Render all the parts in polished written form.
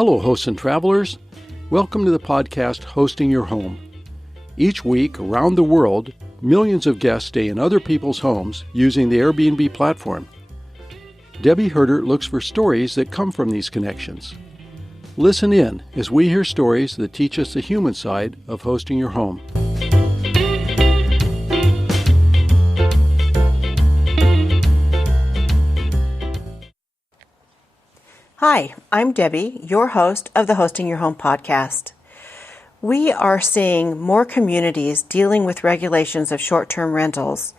Hello, hosts and travelers. Welcome to the podcast Hosting Your Home. Each week, around the world, millions of guests stay in other people's homes using the Airbnb platform. Debbie Herder looks for stories that come from these connections. Listen in as we hear stories that teach us the human side of hosting your home. Hi, I'm Debbie, your host of the Hosting Your Home podcast. We are seeing more communities dealing with regulations of short-term rentals,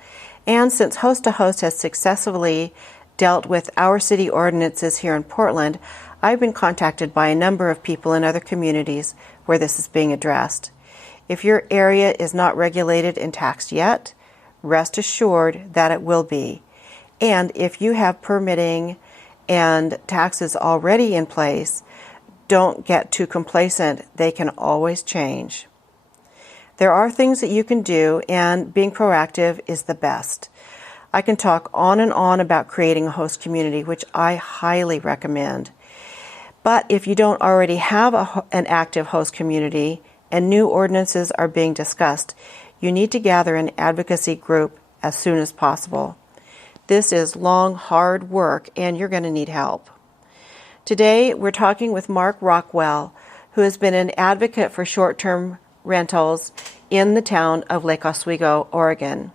and since Host to Host has successfully dealt with our city ordinances here in Portland, I've been contacted by a number of people in other communities where this is being addressed. If your area is not regulated and taxed yet, rest assured that it will be. And if you have permitting and taxes already in place, don't get too complacent. They can always change. There are things that you can do, and being proactive is the best. I can talk on and on about creating a host community, which I highly recommend. But if you don't already have an active host community and new ordinances are being discussed, you need to gather an advocacy group as soon as possible. This is long, hard work, and you're going to need help. Today, we're talking with Mark Rockwell, who has been an advocate for short-term rentals in the town of Lake Oswego, Oregon.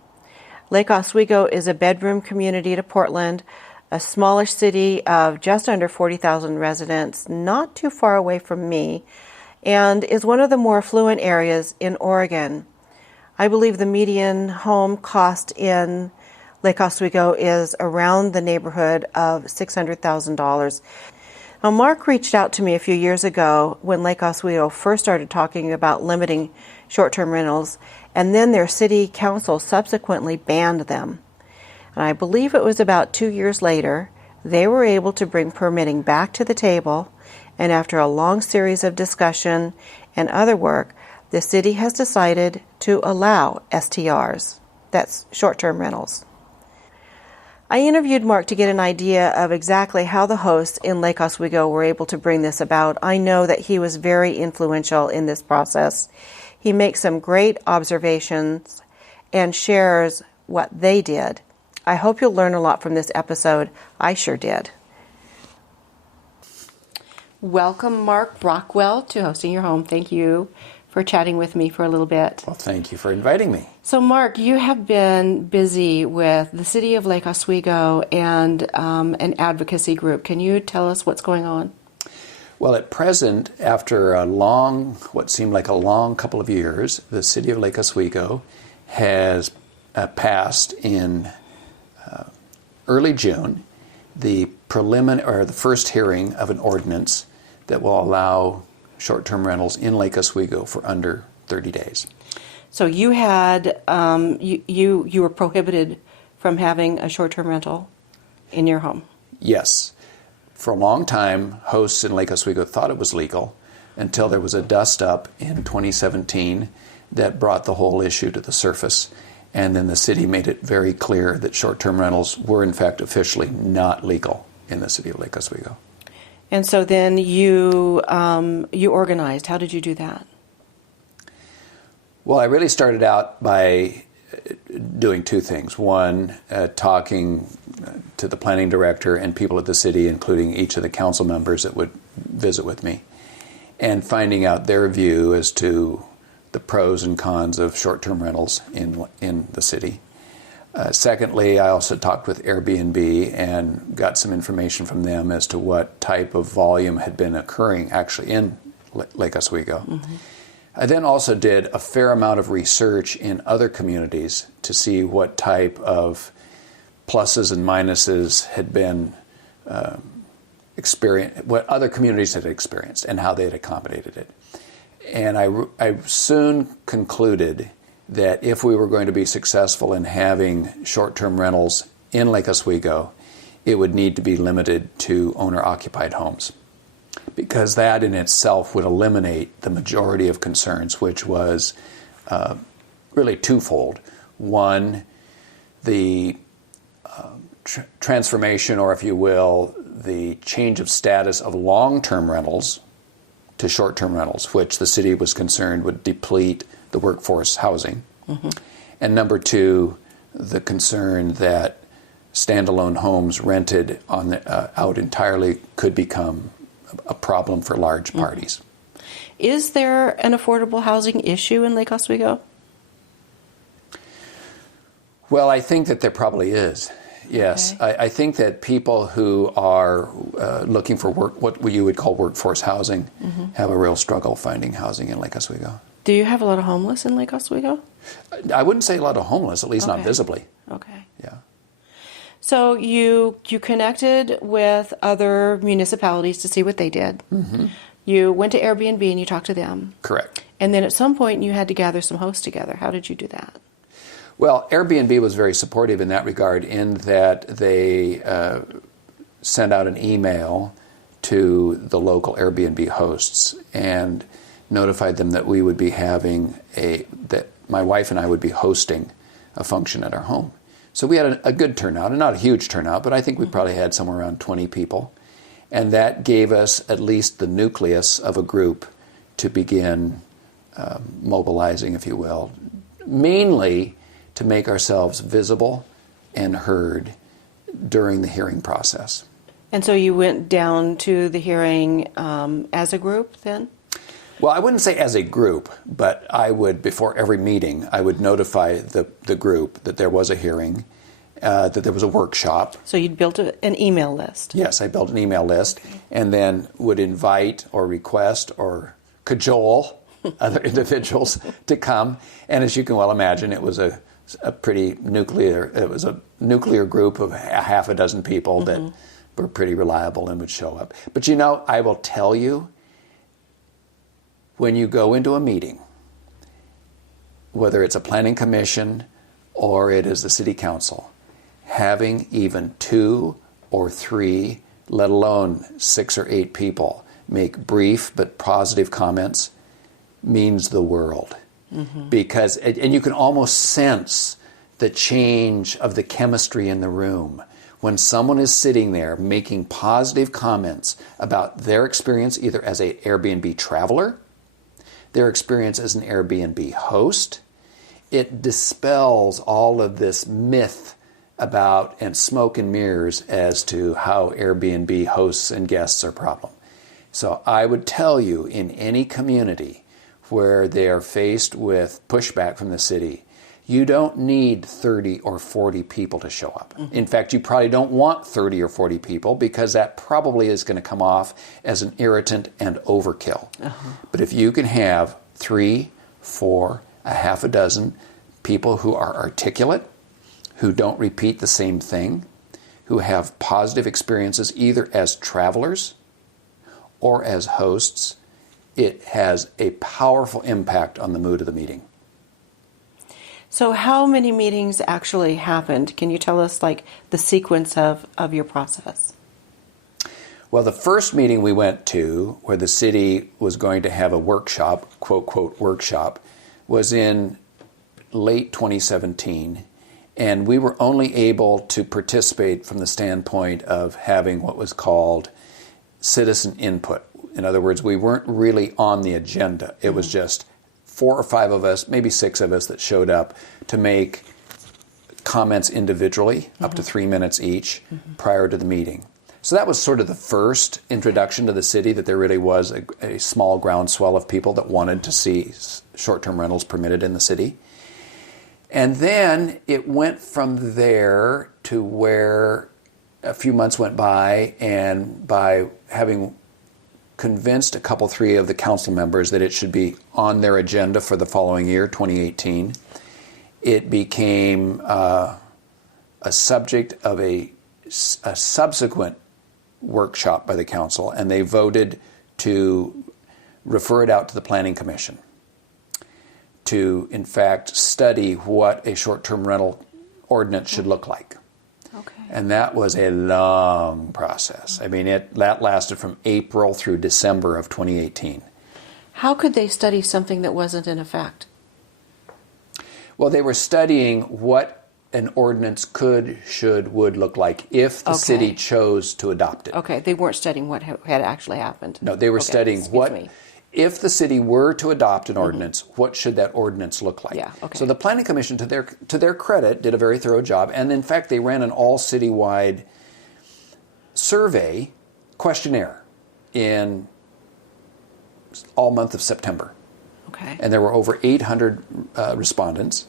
Lake Oswego is a bedroom community to Portland, a smallish city of just under 40,000 residents, not too far away from me, and is one of the more affluent areas in Oregon. I believe the median home cost in Lake Oswego is around the neighborhood of $600,000. Now, Mark reached out to me a few years ago when Lake Oswego first started talking about limiting short-term rentals, and then their city council subsequently banned them. And I believe it was about 2 years later, they were able to bring permitting back to the table, and after a long series of discussion and other work, the city has decided to allow STRs, that's short-term rentals. I interviewed Mark to get an idea of exactly how the hosts in Lake Oswego were able to bring this about. I know that he was very influential in this process. He makes some great observations and shares what they did. I hope you'll learn a lot from this episode. I sure did. Welcome, Mark Rockwell, to Hosting Your Home. Thank you for chatting with me for a little bit. Well, thank you for inviting me. So, Mark, you have been busy with the city of Lake Oswego and an advocacy group. Can you tell us what's going on? Well, at present, after what seemed like a long couple of years, the city of Lake Oswego has passed in early June the first hearing of an ordinance that will allow short-term rentals in Lake Oswego for under 30 days. So you had you were prohibited from having a short-term rental in your home? Yes. For a long time, hosts in Lake Oswego thought it was legal until there was a dust-up in 2017 that brought the whole issue to the surface. And then the city made it very clear that short-term rentals were, in fact, officially not legal in the city of Lake Oswego. And so then you organized. How did you do that? Well, I really started out by doing two things. One, talking to the planning director and people at the city, including each of the council members that would visit with me, and finding out their view as to the pros and cons of short-term rentals in the city. Secondly, I also talked with Airbnb and got some information from them as to what type of volume had been occurring actually in Lake Oswego. Mm-hmm. I then also did a fair amount of research in other communities to see what type of pluses and minuses had been experienced, what other communities had experienced and how they had accommodated it. And I soon concluded that if we were going to be successful in having short-term rentals in Lake Oswego, it would need to be limited to owner-occupied homes, because that in itself would eliminate the majority of concerns, which was really twofold. One, the transformation, or if you will, the change of status of long-term rentals to short-term rentals, which the city was concerned would deplete the workforce housing. And number two, the concern that standalone homes rented out entirely could become a problem for large parties. Is there an affordable housing issue in Lake Oswego? Well, I think that there probably is. Yes, okay. I think that people who are looking for work, what you would call workforce housing, have a real struggle finding housing in Lake Oswego. Do you have a lot of homeless in Lake Oswego? I wouldn't say a lot of homeless, at least not visibly. Okay. Yeah. So you connected with other municipalities to see what they did. You went to Airbnb and you talked to them. Correct. And then at some point you had to gather some hosts together. How did you do that? Well, Airbnb was very supportive in that regard, in that they sent out an email to the local Airbnb hosts and notified them that we would be having that my wife and I would be hosting a function at our home. So we had a good turnout, and not a huge turnout, but I think we probably had somewhere around 20 people. And that gave us at least the nucleus of a group to begin mobilizing, if you will, mainly to make ourselves visible and heard during the hearing process. And so you went down to the hearing as a group then? Well, I wouldn't say as a group, but I would, before every meeting, I would notify the group that there was a hearing, that there was a workshop. So you'd built an email list? Yes, I built an email list, and then would invite or request or cajole other individuals to come. And as you can well imagine, it was a nuclear group of a half a dozen people that were pretty reliable and would show up. But I will tell you, when you go into a meeting, whether it's a planning commission or it is the city council, having even 2 or 3, let alone 6 or 8 people make brief but positive comments means the world. Because, and you can almost sense the change of the chemistry in the room when someone is sitting there making positive comments about their experience either as an Airbnb traveler, their experience as an Airbnb host. It dispels all of this myth about and smoke and mirrors as to how Airbnb hosts and guests are a problem. So I would tell you, in any community where they are faced with pushback from the city, you don't need 30 or 40 people to show up. In fact, you probably don't want 30 or 40 people, because that probably is going to come off as an irritant and overkill. But if you can have 3, 4, a half a dozen people who are articulate, who don't repeat the same thing, who have positive experiences either as travelers or as hosts, it has a powerful impact on the mood of the meeting. So how many meetings actually happened? Can you tell us the sequence of your process? Well, the first meeting we went to, where the city was going to have a workshop, quote, quote, workshop, was in late 2017. And we were only able to participate from the standpoint of having what was called citizen input. In other words, we weren't really on the agenda. It was just 4 or 5 of us, maybe 6 of us, that showed up to make comments individually, up to 3 minutes each, prior to the meeting. So that was sort of the first introduction to the city, that there really was a small groundswell of people that wanted to see short-term rentals permitted in the city. And then it went from there to where a few months went by, and by having convinced a couple, 3 of the council members that it should be on their agenda for the following year, 2018, it became a subject of a subsequent workshop by the council, and they voted to refer it out to the planning commission to, in fact, study what a short-term rental ordinance should look like. And that was a long process. I mean, that lasted from April through December of 2018. How could they study something that wasn't in effect? Well, they were studying what an ordinance could, should, would look like if the city chose to adopt it. Okay, they weren't studying what had actually happened. No, they were studying if the city were to adopt an ordinance, what should that ordinance look like? Yeah, okay. So the Planning Commission, to their credit, did a very thorough job, and in fact, they ran an all citywide survey questionnaire in all month of September. Okay. And there were over 800 respondents.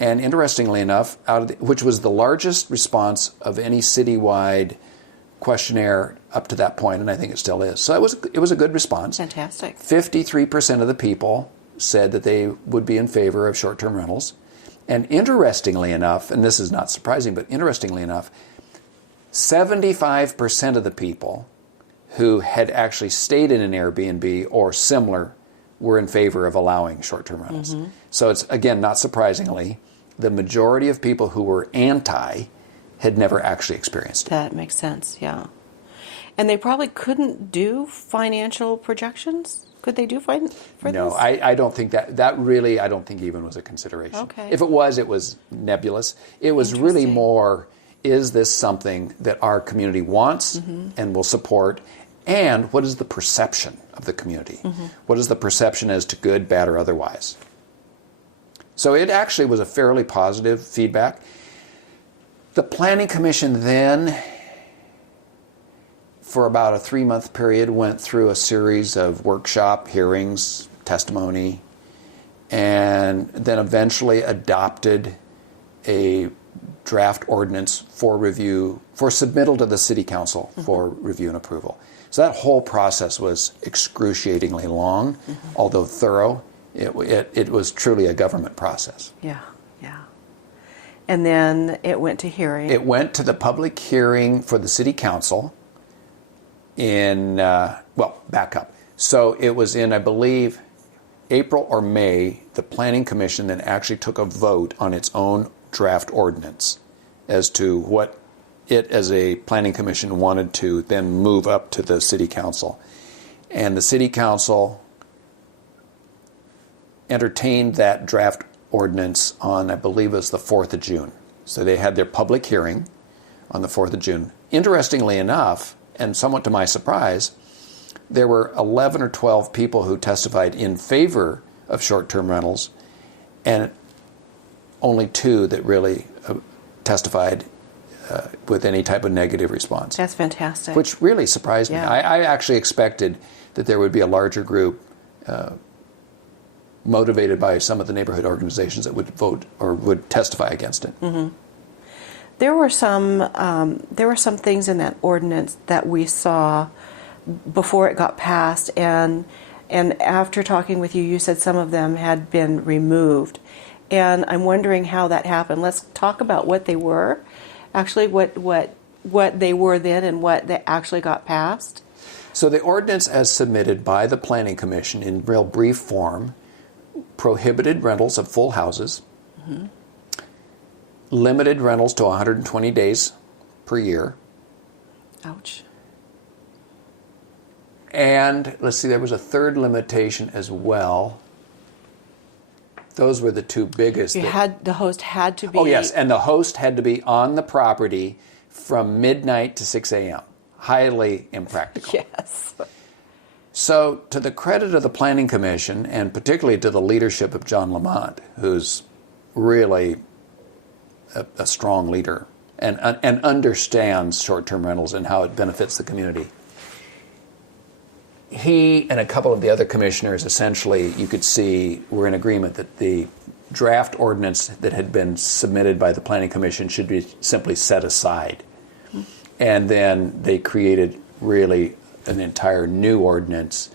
And interestingly enough, which was the largest response of any citywide questionnaire up to that point, and I think it still is. So it was a good response. Fantastic. 53% of the people said that they would be in favor of short-term rentals. And interestingly enough, and this is not surprising, but interestingly enough, 75% of the people who had actually stayed in an Airbnb or similar were in favor of allowing short-term rentals. Mm-hmm. So it's, again, not surprisingly, the majority of people who were anti had never actually experienced it. That makes sense, yeah. And they probably couldn't do financial projections? Could they do for this? No, I don't think that really, I don't think even was a consideration. Okay. If it was nebulous. It was really more, is this something that our community wants and will support? And what is the perception of the community? Mm-hmm. What is the perception as to good, bad, or otherwise? So it actually was a fairly positive feedback. The Planning Commission then, for about a 3-month period, went through a series of workshop hearings, testimony, and then eventually adopted a draft ordinance for review, for submittal to the City Council for review and approval. So that whole process was excruciatingly long, although thorough. It was truly a government process. Yeah, yeah. And then it went to hearing. It went to the public hearing for the City Council in, back up. So it was in, I believe, April or May, the Planning Commission then actually took a vote on its own draft ordinance as to what it as a Planning Commission wanted to then move up to the City Council. And the City Council entertained that draft ordinance on, I believe it was the 4th of June. So they had their public hearing on the 4th of June. Interestingly enough, and somewhat to my surprise, there were 11 or 12 people who testified in favor of short-term rentals, and only 2 that really testified with any type of negative response. That's fantastic. Which really surprised me. I actually expected that there would be a larger group motivated by some of the neighborhood organizations that would vote or would testify against it. Mm-hmm. There were some things in that ordinance that we saw before it got passed, and after talking with you, you said some of them had been removed, and I'm wondering how that happened. Let's talk about what they were, actually, what they were then, and what they actually got passed. So the ordinance, as submitted by the Planning Commission in real brief form, prohibited rentals of full houses, limited rentals to 120 days per year. Ouch. And let's see, there was a third limitation as well. Those were the 2 biggest. The host had to be. Oh yes, and the host had to be on the property from midnight to 6 a.m. Highly impractical. Yes. So, to the credit of the Planning Commission, and particularly to the leadership of John Lamont, who's really a strong leader and understands short-term rentals and how it benefits the community, he and a couple of the other commissioners, essentially, you could see, were in agreement that the draft ordinance that had been submitted by the Planning Commission should be simply set aside. And then they created really an entire new ordinance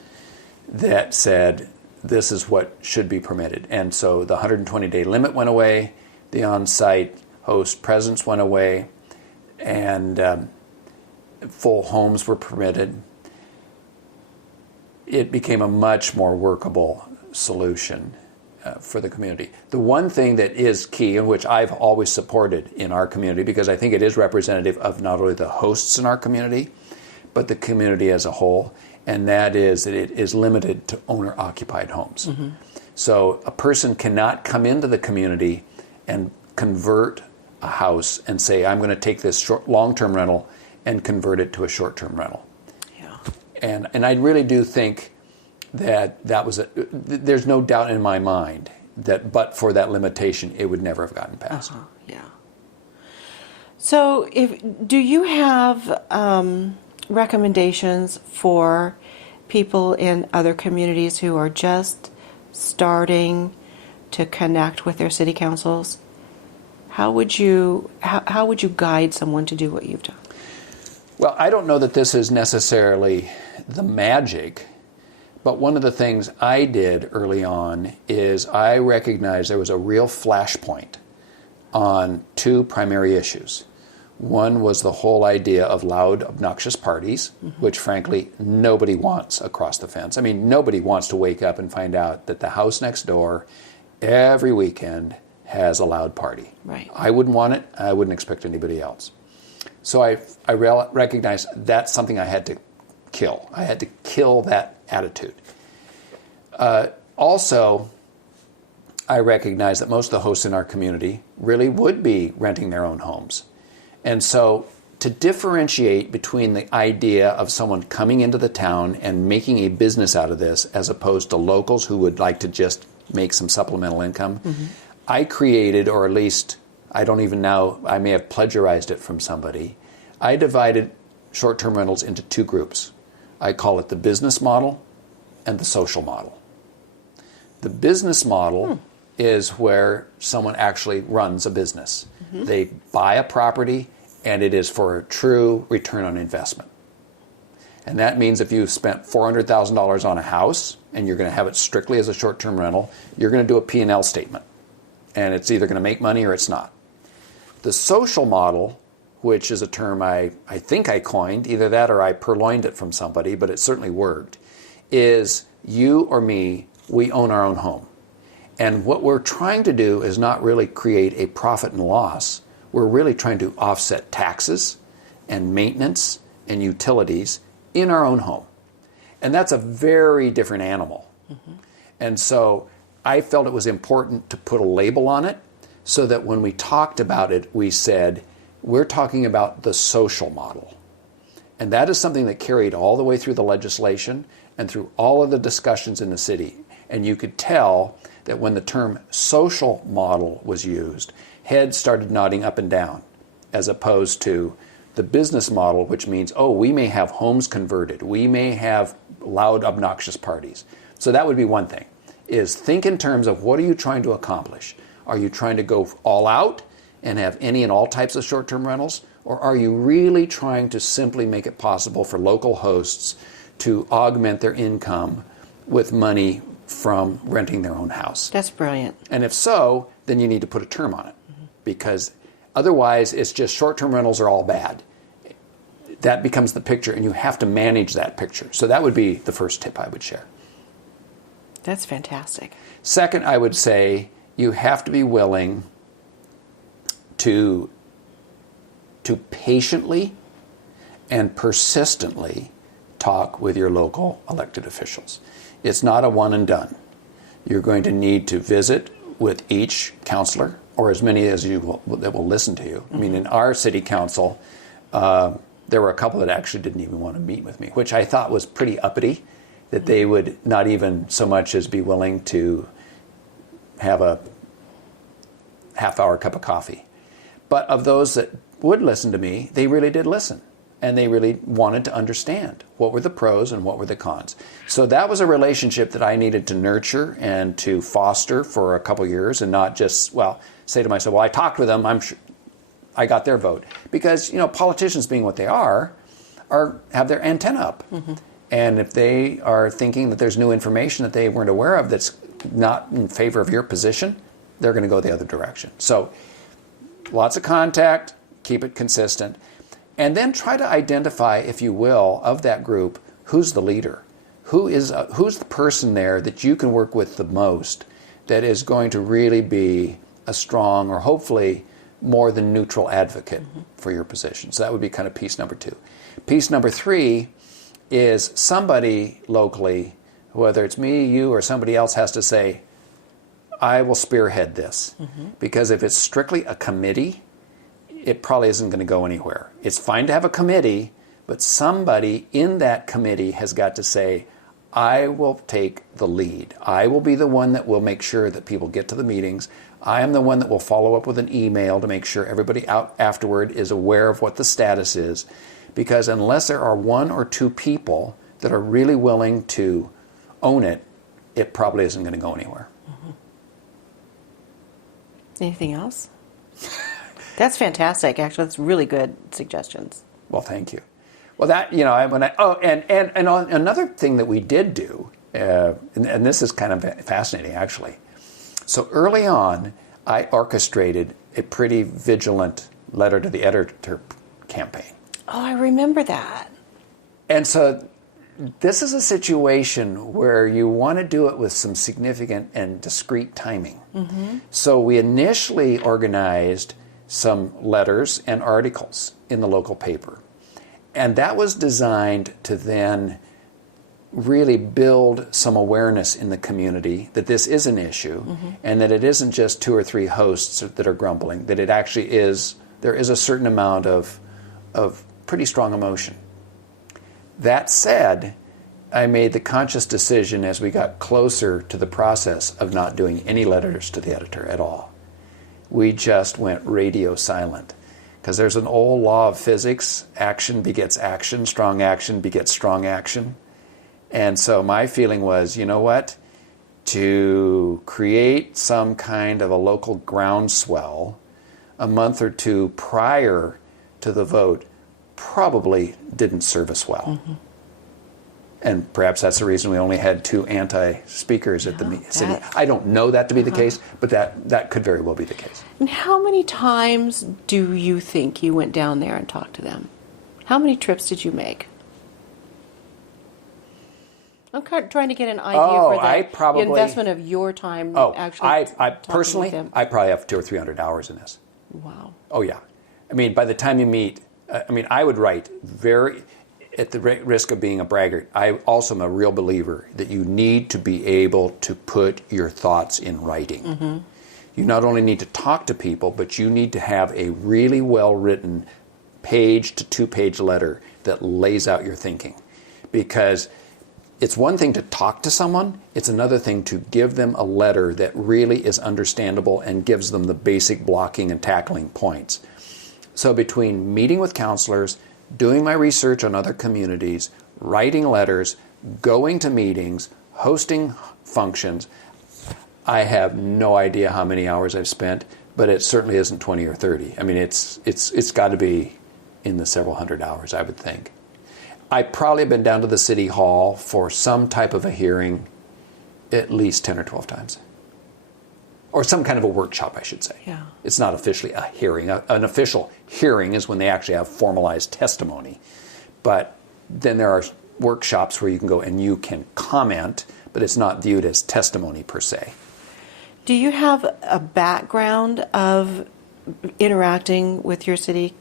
that said this is what should be permitted. And so the 120-day limit went away, the on-site host presence went away, and full homes were permitted. It became a much more workable solution for the community. The one thing that is key, and which I've always supported in our community, because I think it is representative of not only the hosts in our community, but the community as a whole, and that is that it is limited to owner-occupied homes. So a person cannot come into the community and convert a house and say, I'm going to take this long-term rental and convert it to a short-term rental. Yeah. And I really do think that was there's no doubt in my mind that but for that limitation, it would never have gotten passed. Yeah. So do you have recommendations for people in other communities who are just starting to connect with their city councils? How would you guide someone to do what you've done? Well, I don't know that this is necessarily the magic, but one of the things I did early on is I recognized there was a real flashpoint on two primary issues. One was the whole idea of loud, obnoxious parties, which frankly nobody wants across the fence. I mean, nobody wants to wake up and find out that the house next door every weekend has a loud party. Right. I wouldn't want it. I wouldn't expect anybody else. So I recognized that's something I had to kill. I had to kill that attitude. Also, I recognized that most of the hosts in our community really would be renting their own homes. And so to differentiate between the idea of someone coming into the town and making a business out of this as opposed to locals who would like to just make some supplemental income, I created, or at least I don't even know, I may have plagiarized it from somebody. I divided short-term rentals into two groups. I call it the business model and the social model. The business model is where someone actually runs a business. They buy a property and it is for a true return on investment. And that means if you spent $400,000 on a house and you're going to have it strictly as a short-term rental, you're going to do a P&L statement. And it's either going to make money or it's not. The social model, which is a term I think I coined, either that or I purloined it from somebody, but it certainly worked, is you or me, we own our own home. And what we're trying to do is not really create a profit and loss. We're really trying to offset taxes and maintenance and utilities in our own home. And that's a very different animal. And so I felt it was important to put a label on it so that when we talked about it, we said, we're talking about the social model. And that is something that carried all the way through the legislation and through all of the discussions in the city. And you could tell that when the term social model was used, heads started nodding up and down, as opposed to the business model, which means, oh, we may have homes converted. We may have loud, obnoxious parties. So that would be one thing, is think in terms of what are you trying to accomplish? Are you trying to go all out and have any and all types of short-term rentals? Or are you really trying to simply make it possible for local hosts to augment their income with money from renting their own house? That's brilliant. And if so, then you need to put a term on it, because otherwise it's just short-term rentals are all bad. That becomes the picture, and you have to manage that picture. So that would be the first tip I would share. That's fantastic. Second, I would say you have to be willing to patiently and persistently talk with your local elected officials. It's not a one and done. You're going to need to visit with each counselor, or as many as you that will listen to you. I mean, in our city council, there were a couple that actually didn't even want to meet with me, which I thought was pretty uppity, that they would not even so much as be willing to have a half-hour cup of coffee. But of those that would listen to me, they really did listen. And they really wanted to understand what were the pros and what were the cons. So that was a relationship that I needed to nurture and to foster for a couple years, and not just, say to myself, I talked with them, I'm sure I got their vote. Because, politicians being what they are have their antenna up. And if they are thinking that there's new information that they weren't aware of that's not in favor of your position, they're going to go the other direction. So lots of contact, keep it consistent. And then try to identify, if you will, of that group, who's the leader? Who's the person there that you can work with the most that is going to really be a strong, or hopefully more than neutral advocate for your position? So that would be kind of piece number 2. Piece number 3 is somebody locally, whether it's me, you, or somebody else, has to say, I will spearhead this. Because if it's strictly a committee, it probably isn't going to go anywhere. It's fine to have a committee, but somebody in that committee has got to say, I will take the lead. I will be the one that will make sure that people get to the meetings. I am the one that will follow up with an email to make sure everybody out afterward is aware of what the status is. Because unless there are one or two people that are really willing to own it, it probably isn't going to go anywhere. Anything else? That's fantastic. Actually, that's really good suggestions. Well, thank you. Well, that, and on another thing that we did do, and this is kind of fascinating, actually. So early on, I orchestrated a pretty vigilant letter to the editor campaign. Oh, I remember that. And so this is a situation where you want to do it with some significant and discrete timing. So we initially organized some letters and articles in the local paper. And that was designed to then really build some awareness in the community that this is an issue and that it isn't just 2 or 3 hosts that are grumbling, that it actually is, there is a certain amount of pretty strong emotion. That said, I made the conscious decision as we got closer to the process of not doing any letters to the editor at all. We just went radio silent. Because there's an old law of physics, action begets action, strong action begets strong action. And so my feeling was, you know what? To create some kind of a local groundswell a month or 2 prior to the vote probably didn't serve us well. And perhaps that's the reason we only had 2 anti-speakers at the city. I don't know that to be the case, but that could very well be the case. And how many times do you think you went down there and talked to them? How many trips did you make? I'm trying to get an idea for the investment of your time actually I personally, with them. I probably have 200 or 300 hours in this. Wow. Oh, yeah. I mean, by the time you meet, I would write at the risk of being a braggart, I also am a real believer that you need to be able to put your thoughts in writing. You not only need to talk to people, but you need to have a really well-written page to 2-page letter that lays out your thinking. Because it's one thing to talk to someone, it's another thing to give them a letter that really is understandable and gives them the basic blocking and tackling points. So between meeting with counselors, doing my research on other communities, writing letters, going to meetings, hosting functions, I have no idea how many hours I've spent, but it certainly isn't 20 or 30. I mean, it's got to be in the several hundred hours, I would think. I probably have been down to the city hall for some type of a hearing at least 10 or 12 times. Or some kind of a workshop, I should say. Yeah. It's not officially a hearing. An official hearing is when they actually have formalized testimony. But then there are workshops where you can go and you can comment, but it's not viewed as testimony per se. Do you have a background of interacting with your city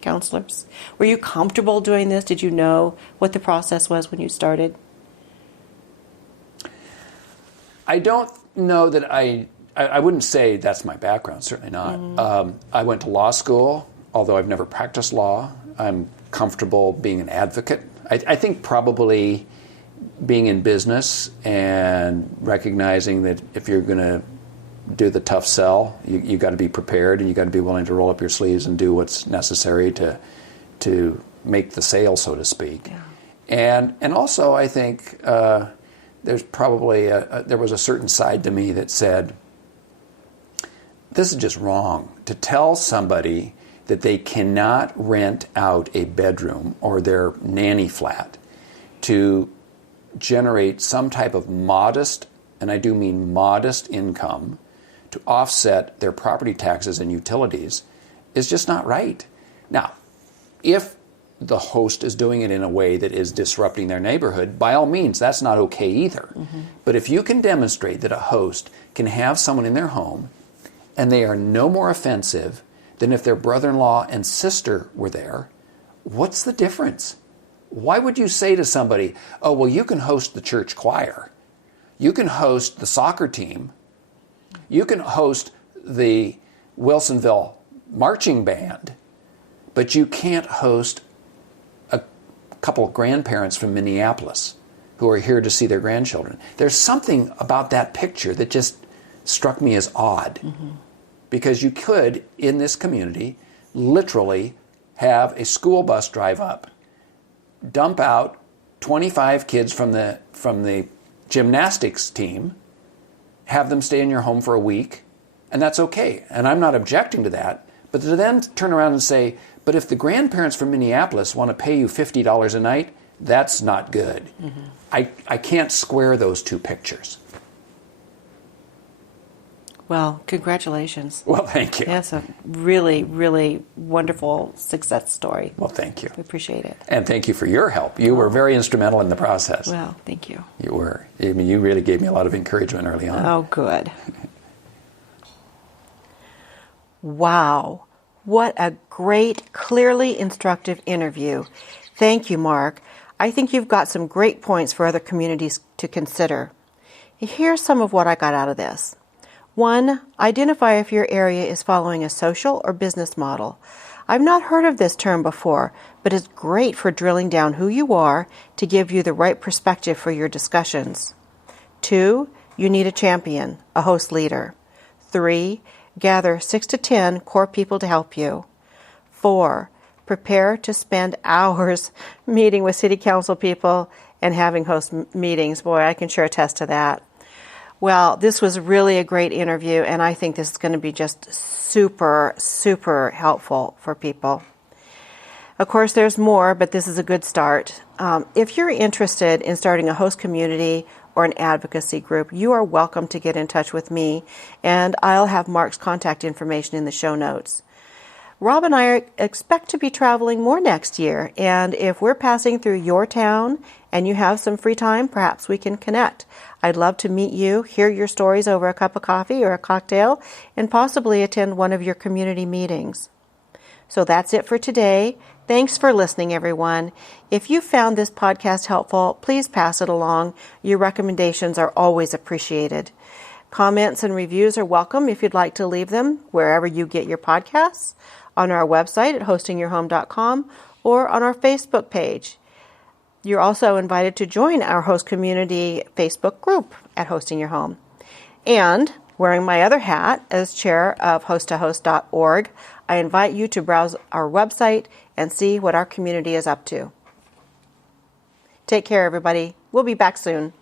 councilors? Were you comfortable doing this? Did you know what the process was when you started? I don't know that I wouldn't say that's my background, certainly not. I went to law school, although I've never practiced law. I'm comfortable being an advocate. I think probably being in business and recognizing that if you're going to do the tough sell, you got to be prepared and you got to be willing to roll up your sleeves and do what's necessary to make the sale, so to speak. Yeah. And also I think there's probably there was a certain side to me that said, this is just wrong to tell somebody that they cannot rent out a bedroom or their nanny flat to generate some type of modest, and I do mean modest, income to offset their property taxes and utilities is just not right. Now, if the host is doing it in a way that is disrupting their neighborhood, by all means, that's not okay either. But if you can demonstrate that a host can have someone in their home and they are no more offensive than if their brother-in-law and sister were there, what's the difference? Why would you say to somebody, oh, well, you can host the church choir, you can host the soccer team, You can host the Wilsonville marching band, but you can't host a couple of grandparents from Minneapolis who are here to see their grandchildren. There's something about that picture that just struck me as odd. Because you could, in this community, literally have a school bus drive up, dump out 25 kids from the gymnastics team, have them stay in your home for a week, and that's okay. And I'm not objecting to that. But to then turn around and say, but if the grandparents from Minneapolis want to pay you $50 a night, that's not good. I can't square those two pictures. Well, congratulations. Well, thank you. Yes, a really, really wonderful success story. Well, thank you. We appreciate it. And thank you for your help. You were very instrumental in the process. Well, thank you. You were. I mean, you really gave me a lot of encouragement early on. Oh, good. Wow. What a great, clearly instructive interview. Thank you, Mark. I think you've got some great points for other communities to consider. Here's some of what I got out of this. 1, identify if your area is following a social or business model. I've not heard of this term before, but it's great for drilling down who you are to give you the right perspective for your discussions. 2, you need a champion, a host leader. 3, gather 6 to 10 core people to help you. 4, prepare to spend hours meeting with city council people and having host meetings. Boy, I can sure attest to that. Well, this was really a great interview, and I think this is going to be just super, super helpful for people. Of course, there's more, but this is a good start. If you're interested in starting a host community or an advocacy group, you are welcome to get in touch with me, and I'll have Mark's contact information in the show notes. Rob and I expect to be traveling more next year, and if we're passing through your town and you have some free time, perhaps we can connect. I'd love to meet you, hear your stories over a cup of coffee or a cocktail, and possibly attend one of your community meetings. So that's it for today. Thanks for listening, everyone. If you found this podcast helpful, please pass it along. Your recommendations are always appreciated. Comments and reviews are welcome if you'd like to leave them wherever you get your podcasts, on our website at hostingyourhome.com, or on our Facebook page. You're also invited to join our host community Facebook group at Hosting Your Home. And wearing my other hat as chair of host2host.org, I invite you to browse our website and see what our community is up to. Take care, everybody. We'll be back soon.